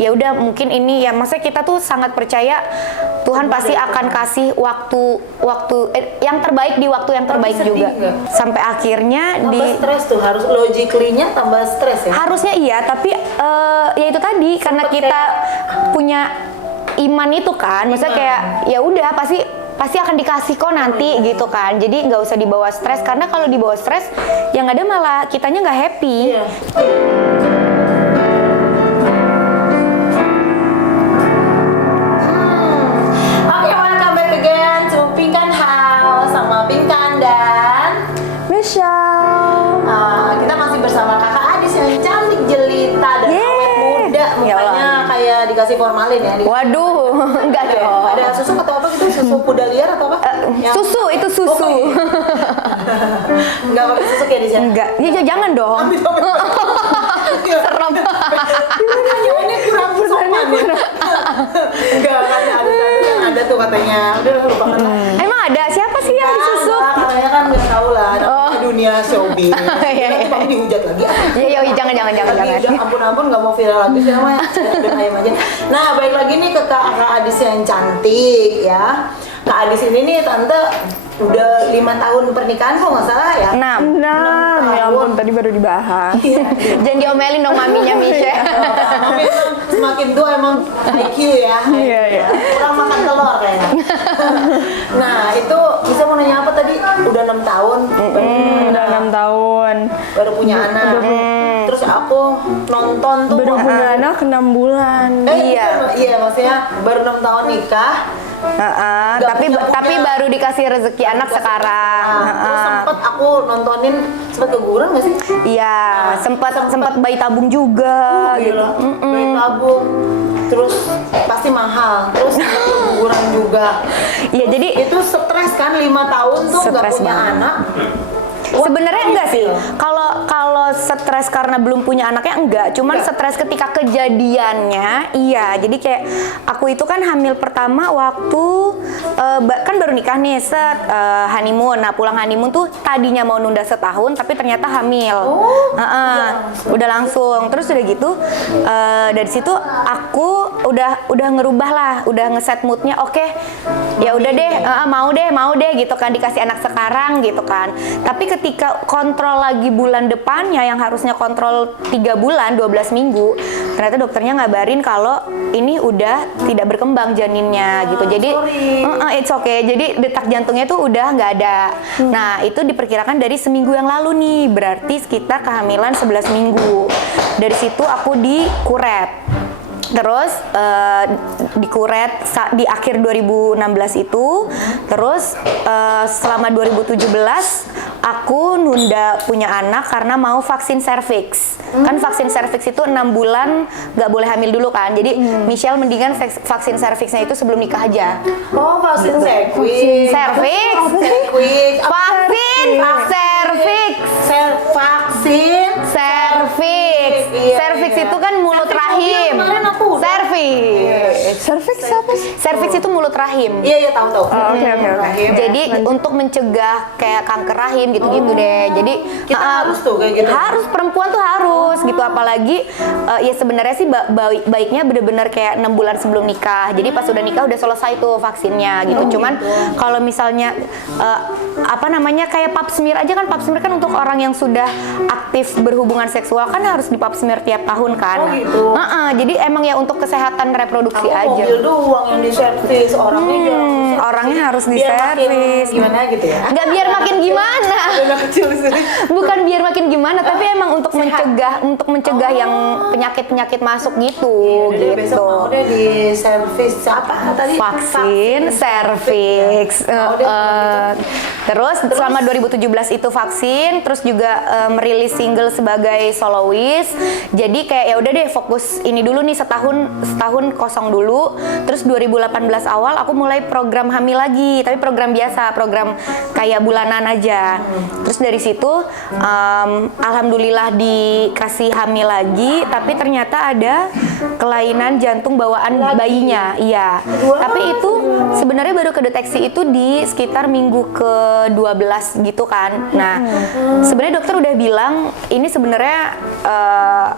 ya udah mungkin ini ya, maksudnya kita tuh sangat percaya Tuhan pasti akan kasih waktu yang terbaik di waktu yang terbaik juga. Sampai akhirnya tambah stres tuh, harus logically-nya tambah stres ya. Harusnya iya, tapi ya itu tadi karena kita punya iman itu kan, maksudnya kayak ya udah pasti akan dikasih kok nanti gitu kan. Jadi nggak usah dibawa stres, karena kalau dibawa stres yang ada malah kitanya nggak happy. Iya. Oke, welcome back again to Pinkan House sama Pinkan dan Michelle. kita masih bersama kakak Adis yang cantik jelita dan awet muda, mukanya kayak dikasih formalin ya. Waduh, enggak dong. Ada susu atau apa gitu? Susu kuda liar atau apa? Susu, itu susu. Enggak pakai susu kayak di sini. Enggak, ya jangan dong. Serem. Gimana? Ini kurang sopan ya? Enggak, ada tuh katanya. Udah lupakan lah. Emang ada? Siapa sih yang di susu? Katanya kan nggak tahu lah. Namanya dunia showbiz. Nanti kamu dihujat lagi. Iya, jangan. Udah ampun nggak mau viral lagi sih namanya. Udah ayam aja. Nah, balik lagi nih ke Kak Adis yang cantik ya. Kak Adis ini nih tante udah 5 tahun pernikahan kok nggak salah ya? 6. Ya ampun, tadi baru dibahas. Jangan diomelin dong maminya Michelle. Tapi emang semakin tua emang IQ ya. Iya. Kurang makan telur kayaknya. Nah, itu bisa mau nanya apa tadi? Udah 6 tahun. Udah 6 tahun. Baru punya anak. Terus aku nonton tuh. Baru punya anak 6 bulan. Iya, maksudnya baru 6 tahun nikah. Tapi baru dikasih rezeki anak sekarang. Terus sempet aku nontonin, sempet keguguran nggak sih? Iya, sempat bayi tabung juga gitu. Bayi tabung. Terus pasti mahal. Terus sempet keguguran juga. Iya, jadi Itu stres kan 5 tahun tuh nggak Stres punya banget. anak. sebenarnya enggak sih. Kalau stres karena belum punya anaknya enggak, cuman stres ketika kejadiannya. Iya, jadi kayak aku itu kan hamil pertama waktu kan baru nikah nih, honeymoon. Nah, pulang honeymoon tuh tadinya mau nunda setahun tapi ternyata hamil. Udah langsung. Terus udah gitu dari situ aku udah ngerubah lah, udah ngeset moodnya. Oke, ya udah deh, mau deh gitu kan, dikasih anak sekarang gitu kan. Tapi ketika kontrol lagi bulan depannya yang harusnya kontrol 3 bulan 12 minggu, ternyata dokternya ngabarin kalau ini udah tidak berkembang janinnya gitu. Jadi it's okay. Jadi detak jantungnya tuh udah nggak ada. Nah, itu diperkirakan dari seminggu yang lalu nih, berarti sekitar kehamilan 11 minggu. Dari situ aku dikuret. Terus dikuret di akhir 2016 itu. Terus selama 2017 aku nunda punya anak karena mau vaksin serviks. Kan vaksin serviks itu 6 bulan nggak boleh hamil dulu kan. Jadi Michelle mendingan vaksin serviksnya itu sebelum nikah aja. Oh, vaksin serviks. Serviks. Vaksin serviks. Vaksin serviks. Serviks itu kan mulut rahim. Serviks apa sih? Serviks itu mulut rahim. Iya, tahu. Oke. Jadi untuk mencegah kayak kanker rahim gitu-gitu deh. Jadi kita harus tuh kayak gitu. Harus, perempuan tuh harus gitu, apalagi ya sebenarnya sih baiknya bener-bener kayak 6 bulan sebelum nikah. Jadi pas udah nikah udah selesai tuh vaksinnya gitu. Cuman kalau misalnya kayak pap smear aja kan, pap smear kan untuk orang yang sudah aktif berhubungan seksual kan harus di pap smear tiap tahun kan. Oh gitu. Jadi emang ya untuk kesehatan reproduksi aja. Mobil doang yang diservis, Orangnya harus diservis. Gimana gitu ya? Nggak biar makin gimana. Kecil sih. Bukan biar makin gimana, tapi emang untuk mencegah yang penyakit masuk gitu. Jadi besok mau deh di servis apa tadi? Vaksin serviks. Terus selama 2017 itu vaksin, terus juga merilis single sebagai soloist. Jadi kayak ya udah deh fokus ini dulu nih, setahun kosong dulu. dulu. Terus 2018 awal aku mulai program hamil lagi, tapi program biasa, program kayak bulanan aja. Terus dari situ alhamdulillah dikasih hamil lagi, tapi ternyata ada kelainan jantung bawaan bayinya. Iya. Tapi itu sebenarnya baru kedeteksi itu di sekitar minggu ke-12 gitu kan. Nah, sebenarnya dokter udah bilang ini sebenarnya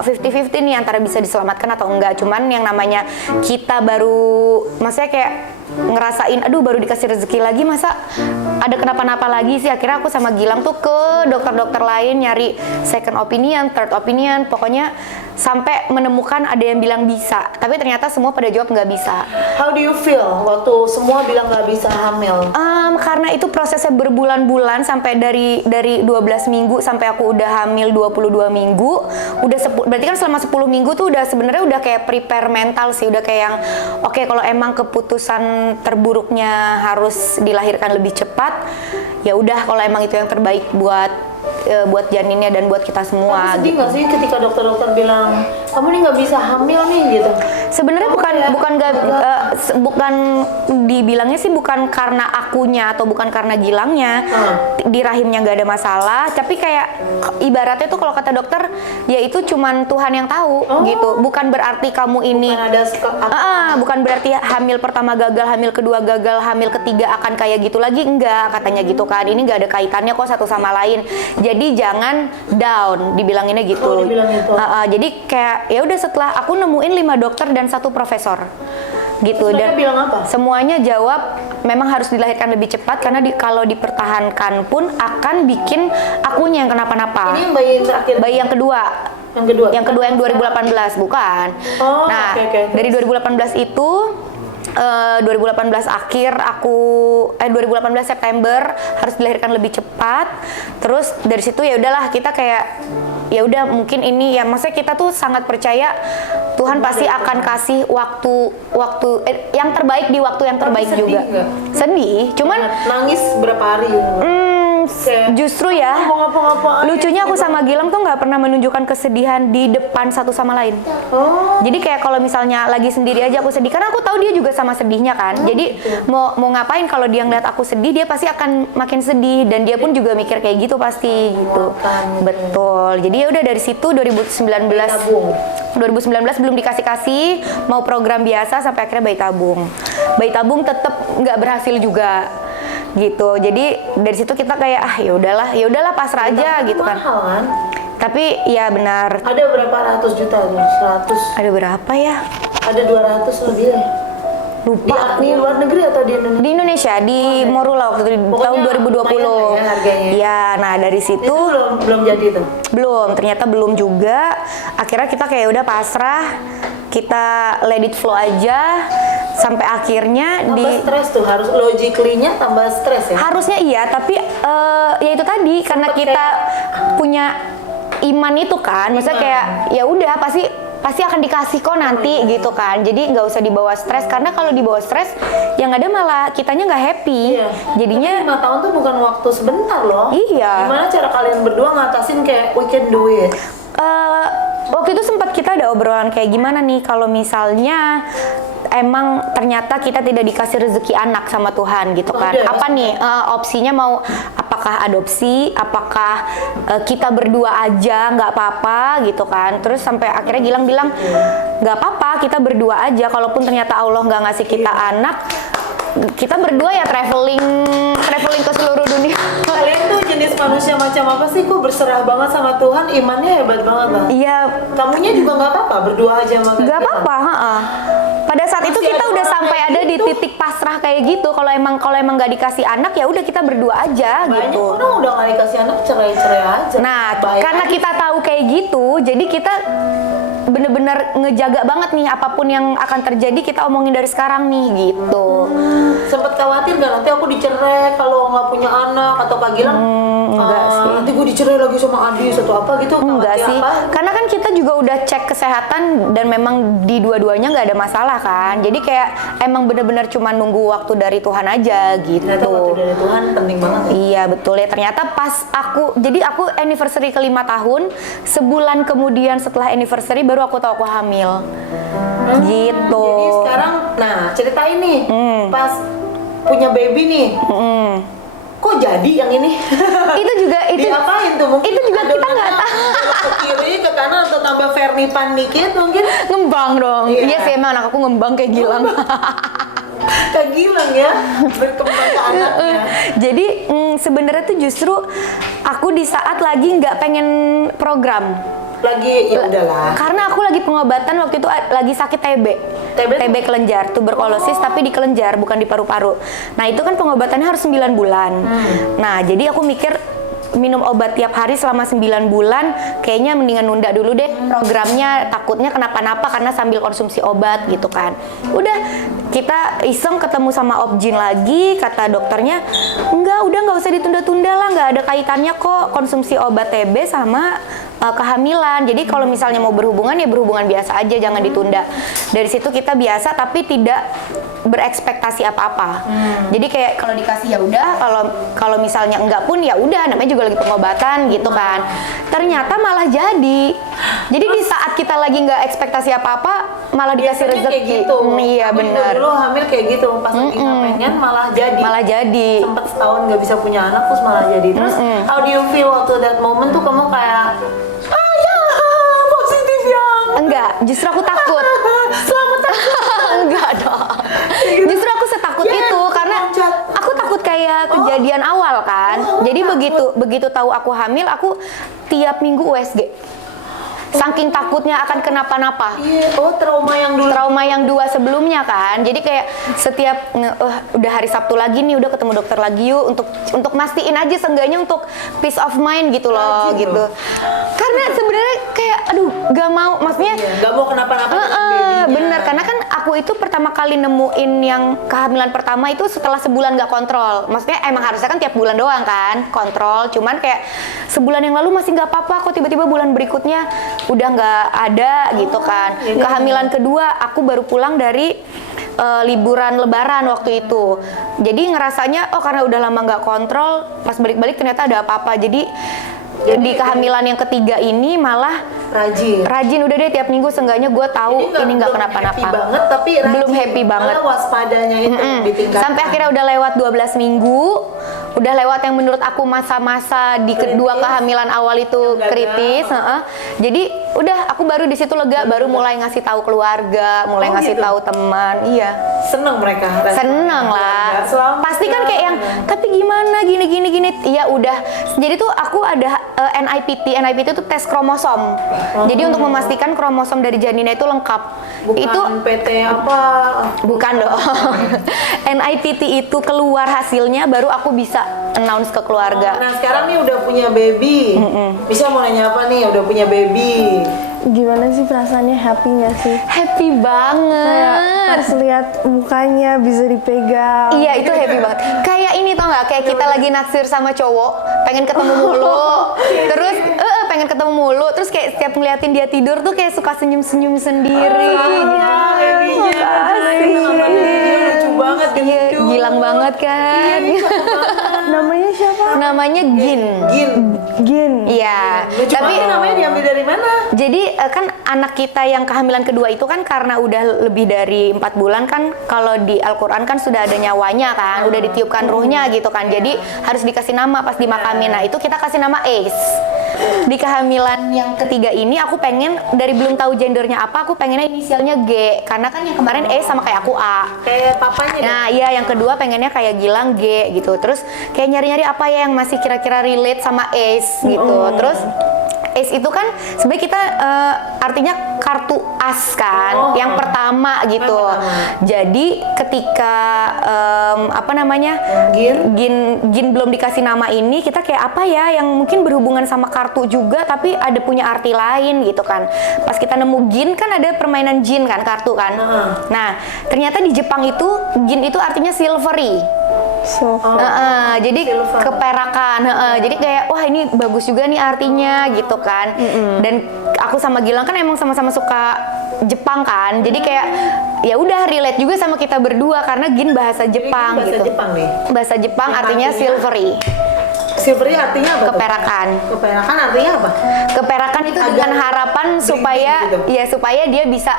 50-50 nih antara bisa diselamatkan atau enggak. Cuman yang namanya kita baru, maksudnya kayak ngerasain aduh baru dikasih rezeki lagi masa ada kenapa-napa lagi sih. Akhirnya aku sama Gilang tuh ke dokter-dokter lain nyari second opinion, third opinion, pokoknya sampai menemukan ada yang bilang bisa, tapi ternyata semua pada jawab nggak bisa. How do you feel waktu semua bilang nggak bisa hamil? Karena itu prosesnya berbulan-bulan sampai dari 12 minggu sampai aku udah hamil 22 minggu, udah berarti kan selama 10 minggu tuh udah sebenarnya udah kayak prepare mental sih, udah kayak yang oke, kalau emang keputusan terburuknya harus dilahirkan lebih cepat, ya udah kalau emang itu yang terbaik buat janinnya dan buat kita semua. Tapi sedih nggak sih ketika dokter-dokter bilang kamu nih nggak bisa hamil nih gitu? Sebenarnya bukan dibilangnya sih bukan karena akunya atau bukan karena Gilangnya, di rahimnya nggak ada masalah, tapi kayak ibaratnya tuh kalau kata dokter ya itu cuman Tuhan yang tahu gitu. Bukan berarti kamu ini bukan berarti hamil pertama gagal, hamil kedua gagal, hamil ketiga akan kayak gitu lagi, enggak, katanya gitu kan. Ini nggak ada kaitannya kok satu sama lain. Jadi jangan down, dibilanginnya gitu. Dibilang gitu. Jadi kayak ya udah, setelah aku nemuin 5 dokter dan 1 profesor gitu. Terus dan bilang apa? Semuanya jawab memang harus dilahirkan lebih cepat karena kalau dipertahankan pun akan bikin akunya yang kenapa-napa. Ini yang bayi yang terakhir? Bayi yang kedua. Yang kedua yang 2018 bukan. Nah, dari 2018 itu 2018 akhir 2018 September harus dilahirkan lebih cepat. Terus dari situ ya udahlah, kita kayak ya udah mungkin ini ya, maksudnya kita tuh sangat percaya Tuhan pasti akan kasih waktu yang terbaik di waktu yang terbaik juga. Gak? Sedih, cuman nangis berapa hari? Justru ya, lucunya aku sama Gilang tuh nggak pernah menunjukkan kesedihan di depan satu sama lain. Jadi kayak kalau misalnya lagi sendiri aja aku sedih, karena aku tahu dia juga sama sedihnya kan. Jadi mau ngapain kalau dia ngeliat aku sedih, dia pasti akan makin sedih, dan dia pun juga mikir kayak gitu pasti gitu. Betul. Jadi ya udah dari situ 2019 belum dikasih mau program biasa sampai akhirnya bayi tabung tetap nggak berhasil juga gitu. Jadi dari situ kita kayak ya udahlah pasrah aja gitu kan. Mahal kan? Tapi ya benar. Ada berapa ratus juta tuh? 100? Ada berapa ya? Ada 200 lebih ya? Lupa di luar negeri atau di Indonesia? Di Indonesia, di Morula waktu itu tahun 2020. Ya, harganya. Ya, nah dari situ Itu belum jadi tuh. ternyata belum juga. Akhirnya kita kayak udah pasrah, kita let it flow aja sampai akhirnya tambah stres tuh, harus logically-nya tambah stres ya. Harusnya iya, tapi ya itu tadi karena kita punya iman itu kan, maksudnya kayak ya udah pasti akan dikasih kok nanti gitu kan. Jadi nggak usah dibawa stres, karena kalau dibawa stres yang ada malah kitanya nggak happy. Iya. Jadinya tapi 5 tahun tuh bukan waktu sebentar loh. Iya. Gimana cara kalian berdua ngatasin kayak we can do it? Waktu itu sempat kita ada obrolan kayak gimana nih kalau misalnya emang ternyata kita tidak dikasih rezeki anak sama Tuhan gitu kan. Apa nih opsinya, mau apakah adopsi, apakah kita berdua aja nggak apa-apa gitu kan. Terus sampai akhirnya Gilang bilang nggak apa-apa, kita berdua aja, kalaupun ternyata Allah nggak ngasih kita anak, kita berdua ya traveling ke seluruh dunia. Kalian tuh jenis manusia macam apa sih? Kok berserah banget sama Tuhan, imannya hebat banget lah. Iya. Kamunya juga nggak apa-apa berdua aja sama Nggak apa-apa, pada saat itu kita udah sampai ada di titik pasrah kayak gitu. Kalau emang nggak dikasih anak ya udah kita berdua aja. Banyak gitu. orang udah nggak dikasih anak cerai-cerai aja. Nah, Baik karena aja. kita tahu kayak gitu, jadi kita bener-bener ngejaga banget nih apapun yang akan terjadi kita omongin dari sekarang nih gitu. Sempet khawatir gak nanti aku dicerai kalau nggak punya anak, atau Kak Gilang enggak sih. nanti gue dicerai lagi sama Adis atau apa gitu? Enggak Khawatir sih, apa? karena kan kita juga udah cek kesehatan dan memang di dua-duanya nggak ada masalah kan. Jadi kayak emang bener-bener cuma nunggu waktu dari Tuhan aja gitu. Ternyata waktu dari Tuhan penting banget ya. Iya betul ya, ternyata pas aku anniversary ke-5 tahun, sebulan kemudian setelah anniversary baru aku tahu aku hamil. Gitu. Jadi sekarang Nah, ceritain nih, pas punya baby nih, kok jadi yang ini? Itu juga itu Diapain tuh? Mungkin itu juga kita nggak adonannya tahu. ke kiri, ke kanan, atau tambah vernipan dikit mungkin? Ngembang dong. Iya. Iya sih emang anak aku ngembang kayak Gilang. Kayak Gilang ya, berkembang ke anaknya. Jadi sebenarnya tuh justru aku di saat lagi nggak pengen program. Lagi ya udahlah. Karena aku lagi pengobatan waktu itu lagi sakit TB. TB kelenjar, tuberkulosis tapi di kelenjar bukan di paru-paru. Nah, itu kan pengobatannya harus 9 bulan. Nah, jadi aku mikir minum obat tiap hari selama 9 bulan kayaknya mendingan nunda dulu deh programnya, takutnya kenapa-napa karena sambil konsumsi obat gitu kan. Udah kita iseng ketemu sama Objin lagi, kata dokternya nggak usah ditunda-tunda lah, nggak ada kaitannya kok konsumsi obat TB sama kehamilan. Jadi kalau misalnya mau berhubungan ya berhubungan biasa aja, jangan ditunda. Dari situ kita biasa tapi tidak berekspektasi apa-apa. Jadi kayak kalau dikasih ya udah, kalau misalnya enggak pun ya udah, namanya juga lagi pengobatan gitu kan. Ternyata malah jadi. Jadi di saat kita lagi nggak ekspektasi apa-apa malah dikasih Biasanya rezeki. kayak gitu. Iya Aku juga benar. dulu hamil kayak gitu, pas lagi nggak pengen malah jadi. Malah jadi. Sempet setahun nggak bisa punya anak terus malah jadi. Terus how do you feel waktu that moment tuh kamu kayak ya positif ya. Enggak, justru aku takut. Selamat Enggak dong. Justru aku setakut Yeah, itu karena loncat. aku takut kayak kejadian awal kan. Jadi begitu tahu aku hamil, aku tiap minggu USG. Saking takutnya akan kenapa-napa. Iya, trauma yang dulu. Trauma yang 2 sebelumnya kan. Jadi kayak setiap udah hari Sabtu lagi nih, udah ketemu dokter lagi yuk untuk mastiin aja seenggaknya untuk peace of mind gitu loh, Rajin gitu. loh. Karena sebenarnya kayak aduh gak mau, maksudnya Gak mau kenapa-napa dengan babynya. bener, karena kan aku itu pertama kali nemuin yang kehamilan pertama itu setelah sebulan gak kontrol. Maksudnya emang harusnya kan tiap bulan doang kan kontrol, cuman kayak sebulan yang lalu masih gak apa-apa, kok tiba-tiba bulan berikutnya udah gak ada gitu kan. jadi Kehamilan kedua aku baru pulang dari liburan lebaran waktu itu. Jadi ngerasanya karena udah lama gak kontrol, pas balik-balik ternyata ada apa-apa. Jadi di kehamilan yang ketiga ini malah rajin udah deh tiap minggu seenggaknya gue tahu ini nggak kenapa-napa. Happy banget tapi rajin. Belum happy banget. Malah waspadanya itu yang ditingkatkan. Sampai akhirnya udah lewat 12 minggu, udah lewat yang menurut aku masa-masa di kedua Kritis. kehamilan awal itu Yang gagal. kritis. Jadi udah aku baru di situ lega, baru mulai ngasih tahu keluarga, mulai Oh, ngasih gitu? tahu teman. Iya. Seneng mereka. Seneng lah. Selamat Pasti kan ya. kayak yang tapi gimana gini. Iya udah. Jadi tuh aku ada NIPT itu tes kromosom. Jadi untuk memastikan kromosom dari janinnya itu lengkap. Bukan Itu PT apa? bukan dong. NIPT itu keluar hasilnya baru aku bisa announce ke keluarga. Nah sekarang nih udah punya baby. Bisa mau nanya apa nih? Udah punya baby. Gimana sih perasaannya, happy nggak sih? Happy Kayak banget. pas lihat mukanya bisa dipegang. Iya itu happy banget. Kayak ini tau nggak? Kayak kita lagi naksir sama cowok, pengen ketemu mulu. Terus pengen ketemu mulu. Terus kayak setiap ngeliatin dia tidur tuh kayak suka senyum-senyum sendiri. Babynya. Lucu banget. Iya, gendut. Gilang banget kan. Namanya siapa? Namanya Gin. Gin. Iya. Lucu Tapi banget, namanya diambil dari mana? jadi kan anak kita yang kehamilan kedua itu kan karena udah lebih dari 4 bulan kan, kalau di Al-Quran kan sudah ada nyawanya kan, udah ditiupkan ruhnya gitu kan, jadi harus dikasih nama pas dimakamin. Nah itu kita kasih nama Ace. Di kehamilan yang ketiga ini aku pengen, dari belum tahu gendernya apa, aku pengennya inisialnya G, karena kan yang kemarin Ace sama kayak aku A. Kayak papanya. Nah iya, yang kedua pengennya kayak Gilang G gitu. Terus kayak nyari-nyari apa ya yang masih kira-kira relate sama Ace gitu. Terus Ace itu kan sebenarnya kita artinya kartu as kan, yang pertama gitu. Jadi ketika apa namanya Gin belum dikasih nama ini, kita kayak apa ya yang mungkin berhubungan sama kartu juga tapi ada punya arti lain gitu kan. Pas kita nemu Gin kan ada permainan jin kan, kartu kan. Nah ternyata di Jepang itu Gin itu artinya silvery. Jadi silver. keperakan. Jadi kayak wah ini bagus juga nih artinya gitu kan. Dan aku sama Gilang kan emang sama-sama suka Jepang kan. Jadi kayak ya udah relate juga sama kita berdua karena Gin bahasa Jepang bahasa gitu. Jepang nih. Bahasa Jepang Yang artinya silvery. Silvery artinya apa? tuh? Keperakan. Keperakan artinya apa? Keperakan itu dengan harapan supaya gitu. ya supaya dia bisa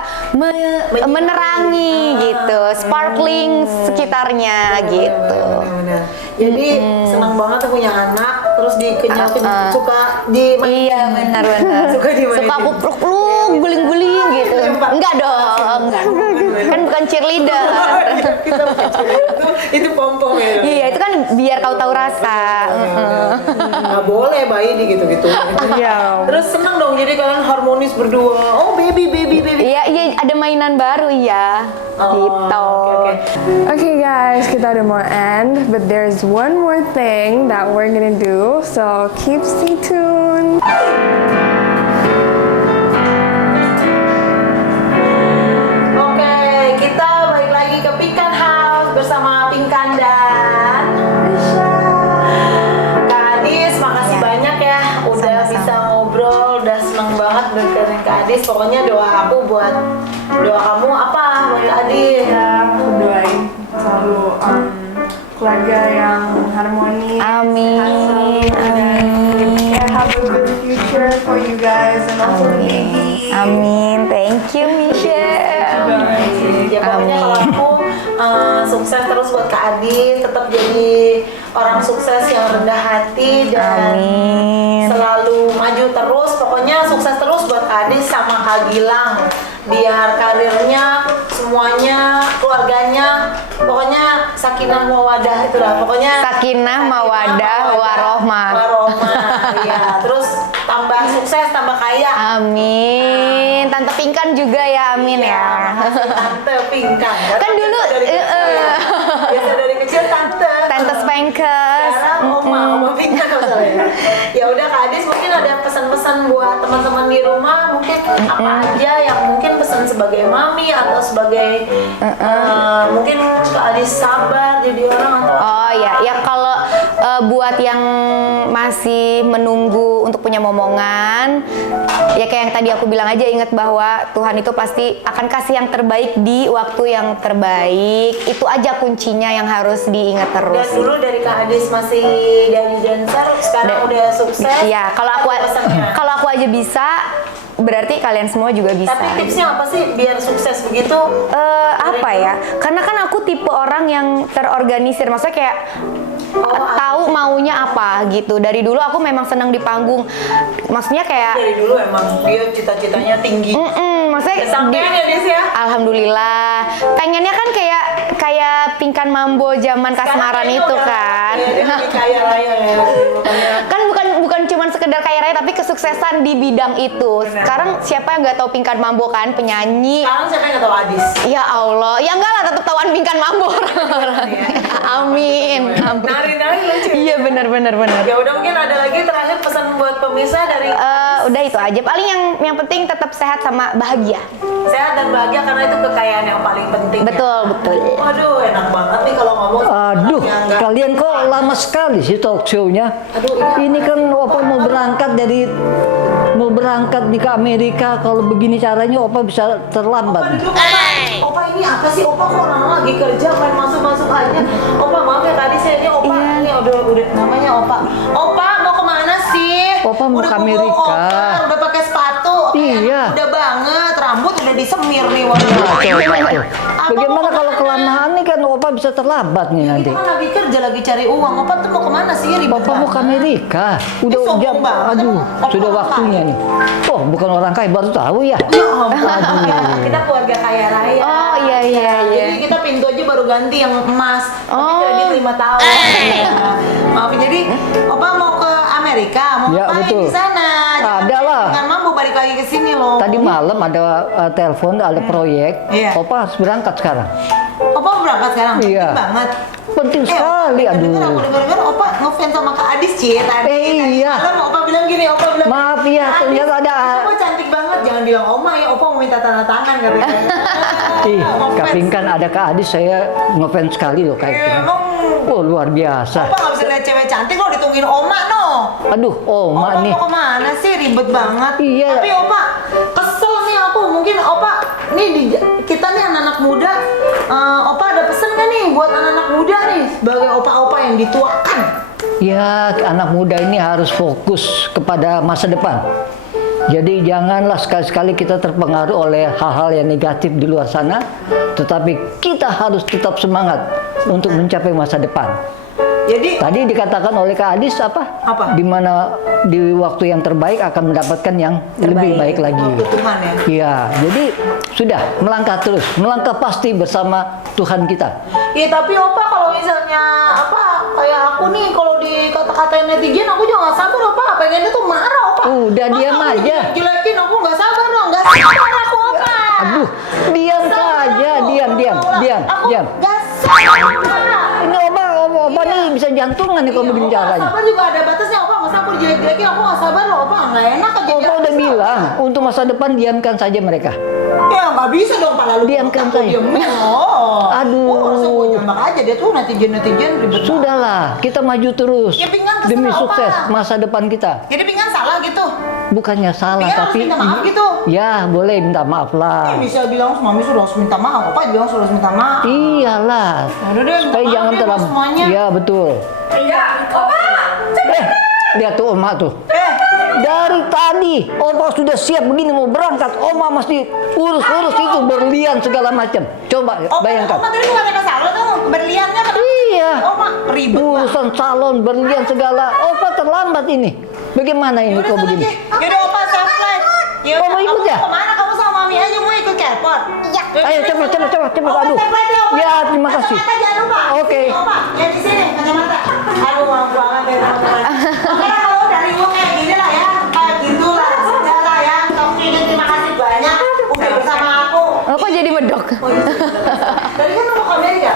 menerangi gitu, sparkling sekitarnya gitu. Benar. Jadi senang banget tuh punya anak, terus dikenyakin suka dimainin. Iya benar-benar. Suka dimainin. Suka aku peluk-peluk, guling-guling gitu. Enggak dong, enggak. Kan bukan cheerleader. Kita bukan cheerleader. Itu pom-pom ya. Iya, itu kan biar kau tahu rasa. Nggak boleh bayi di gitu-gitu. Iya. Terus senang dong, jadi kalian harmonis berdua. Oh baby. Iya, iya ada mainan baru ya. Gitu. Oke. Okay guys, kita udah mau end, but there's one more thing that we're gonna do, so stay tuned. Oke, kita balik lagi ke Pinkan House bersama Pinkan dan Kak Adis. Makasih banyak ya udah Sama-sama. bisa ngobrol, udah seneng banget dengerin Kak Adis. Pokoknya doa aku buat doa kamu apa buat Kak Adis? Ya, aku doain selalu keluarga yang harmonis. Amin. Amin. And have a good future for you guys and also the baby. Amin. Thank you, Michelle. Ya pokoknya kalau aku sukses terus buat Kak Adis, tetap jadi orang sukses yang rendah hati dan Amin. selalu maju terus. Pokoknya sukses terus buat Kak Adis sama Kak Gilang, biar karirnya semuanya, keluarganya, pokoknya sakinah mawadah itulah. Pokoknya Sakinah, mawadah, warohmah. Iya, terus tambah sukses, tambah kaya. Amin. Tante Pinkan juga ya, amin Iya, ya. makasih Tante Pinkan. Kan dulu, biasa dari kecil Tante. Tante Spankers. Sekarang Oma Pinkan masalahnya. Ya udah Kak Adis, mungkin ada pesan-pesan buat teman-teman di rumah, mungkin apa aja yang mungkin pesan sebagai mami atau sebagai mungkin Kak Adis sabar jadi orang atau Oh ya kalau buat yang masih menunggu untuk punya momongan, ya kayak yang tadi aku bilang aja, ingat bahwa Tuhan itu pasti akan kasih yang terbaik di waktu yang terbaik. Itu aja kuncinya yang harus diingat dan terus. dulu dari Kak Adis masih dari dancer, sekarang udah sukses. Iya, Pesannya. kalau aku aja bisa, berarti kalian semua juga bisa. Tapi tipsnya apa sih biar sukses begitu? Apa ya? Karena kan aku tipe orang yang terorganisir, maksudnya kayak tahu maunya apa gitu. Dari dulu aku memang senang di panggung. Maksudnya kayak Dari dulu emang dia cita-citanya tinggi. maksudnya Kesampaian ya Dis ya? Alhamdulillah. Pengennya kan kayak Pinkan Mambo zaman kasmaran Sekarang itu kayaknya kan. udah, dia lebih kaya raya ya. Makanya Kan bukan cuma sekedar kaya raya tapi kesuksesan di bidang itu. Sekarang siapa yang nggak tahu Pinkan Mambo kan, penyanyi. sekarang siapa yang nggak tahu Adis? Ya Allah, ya enggak lah, tetap tauan Pinkan Mambo. Amin. Amin. Nari-nari lucu. Iya benar. Ya udah, mungkin ada lagi terakhir pesan buat pemirsa dari Udah itu aja. Paling yang penting tetap sehat sama bahagia. sehat dan bahagia, karena itu kekayaan yang paling penting. Betul. Waduh, enak banget nih kalau ngomong. Aduh, yang nggak- kalian kok lama sekali sih talk show-nya. Aduh, Ini kan Opa mau berangkat ke Amerika. Kalau begini caranya Opa bisa Opa terlambat. duduk, Opa ini apa sih? Opa kok orang lagi kerja main masuk aja. Opa maaf ya tadi saya ini Opa ini udah namanya Opa. Opa mau kemana sih? Opa mau Udah ke bawa Amerika. koper, udah pakai sepatu. Iya. Udah banget, rambut udah disemir nih Tuh. Apa Bagaimana mau kalau kemana? kelamaan nih kan Opa bisa terlambat nih nanti. Kita kan lagi kerja, lagi cari uang. Opa tuh mau kemana sih? Ribet Opa mau ke banget. Amerika. Udah Sombong jam, banget. aduh, Opa sudah orang waktunya kaya. nih. Oh, bukan orang kaya baru tahu ya. Ya ampun, kita keluarga kaya raya. Oh, iya. Jadi kita pintu aja baru ganti yang emas, tapi Oh. kredit 5 tahun. Maaf, jadi Opa mau ke Amerika, mau Ya, ngapain betul. di sana? Ada lah. Jangan mampu balik lagi ke sini loh. Tadi malam ada telepon, ada proyek. Iya. Opa harus berangkat sekarang. Opa mau berangkat sekarang? Iya. Penting banget. Penting sekali, Opa, aduh. Aku dengar Opa ngefans sama Kak Adis, Cie, tadi. Iya. Tadi malam Opa bilang gini, Opa bilang, Maaf ya, "Kak Adis, ternyata ada- Opa cantik banget, jangan bilang Oma ya, Opa mau minta tanda tangan katanya." Ih, Ngefans. Kak Pinkan ada Kak Adis, saya ngefans sekali loh Kak Iya, itu. emang Oh, luar biasa. Opa nggak bisa lihat cewek cantik lo ditungguin Oma no. Aduh, Opa Oma nih. mau kemana sih, ribet banget. Iya. Tapi Opa kesel nih aku, mungkin Opa nih kita nih anak-anak muda, Opa ada pesen kan nih buat anak-anak muda nih sebagai opa-opa yang dituakan. Ya, anak muda ini harus fokus kepada masa depan. Jadi janganlah sekali-sekali kita terpengaruh oleh hal-hal yang negatif di luar sana, tetapi kita harus tetap semangat untuk mencapai masa depan. Jadi Tadi dikatakan oleh Kak Adis apa? Apa? Di mana di waktu yang terbaik akan mendapatkan yang lebih baik lagi. waktu Tuhan ya. Iya, jadi sudah melangkah terus, melangkah pasti bersama Tuhan kita. Iya tapi Opa kalau misalnya apa kayak aku nih kalau dikata-katain netizen aku juga nggak sabar Opa, pengennya tuh marah Opa. Udah, Masa diam aku aja. dijelekin aku nggak sabar dong, nggak sabar aku Opa. Aduh, diam saja, diam. Nggak sabar. Ini Opa nih bisa jantungan nih kalau begini Opa, caranya. sabar juga ada batasnya Opa, masa aku dijelek-jelekin aku nggak sabar loh Opa, nggak enak aja. Opa udah bilang untuk masa depan diamkan saja mereka. Ya nggak bisa dong Pak, lalu Diamkan aku saja. diemin. Oh. Aduh. Oh, harusnya gue jambak aja dia tuh netizen ribet banget. Sudahlah, kita maju terus Ya, pinggang terserah, demi Opa. sukses masa depan kita. Jadi pinggan salah gitu. Bukannya salah, Pinggan harus tapi minta maaf gitu. ya boleh minta maaf lah. Bisa bilang mami sudah harus minta maaf, Opa bilang sudah harus minta maaf. Iyalah, Udah deh, minta supaya maaf jangan deh terlalu. buat semuanya. Iya betul. Iya, Opa. Lihat tuh Oma tuh. Dari tadi Oma sudah siap begini mau berangkat, Oma masih urus-urus itu berlian segala macam. Coba bayangkan. Oma tadi bukan ada salah tuh, berliannya kan. Iya. Oma ribet Pak. Urusan salon berlian segala. Oma terlambat ini. Bagaimana ini kok begini? Yaudah Opa safe flight. Yaudah, Oma ikut kamu ya? Kemana kamu sama mami aja mau ikut ke airport? Iya. Ayo cepet. Opa, Aduh. safe flight ya, Opa. Ya terima kasih. Kacamata jangan lupa. Oke. Sini, Opa, ya di sini kacamata. Aduh maaf banget ya teman-teman. Oke lah kalau dari gua kayak gini lah ya. Kayak gitu lah. Sudah lah ya. Kamu ini terima kasih banyak udah bersama aku. Oh, kok jadi medok? Oh, iya. Tadi kan mau ke Amerika?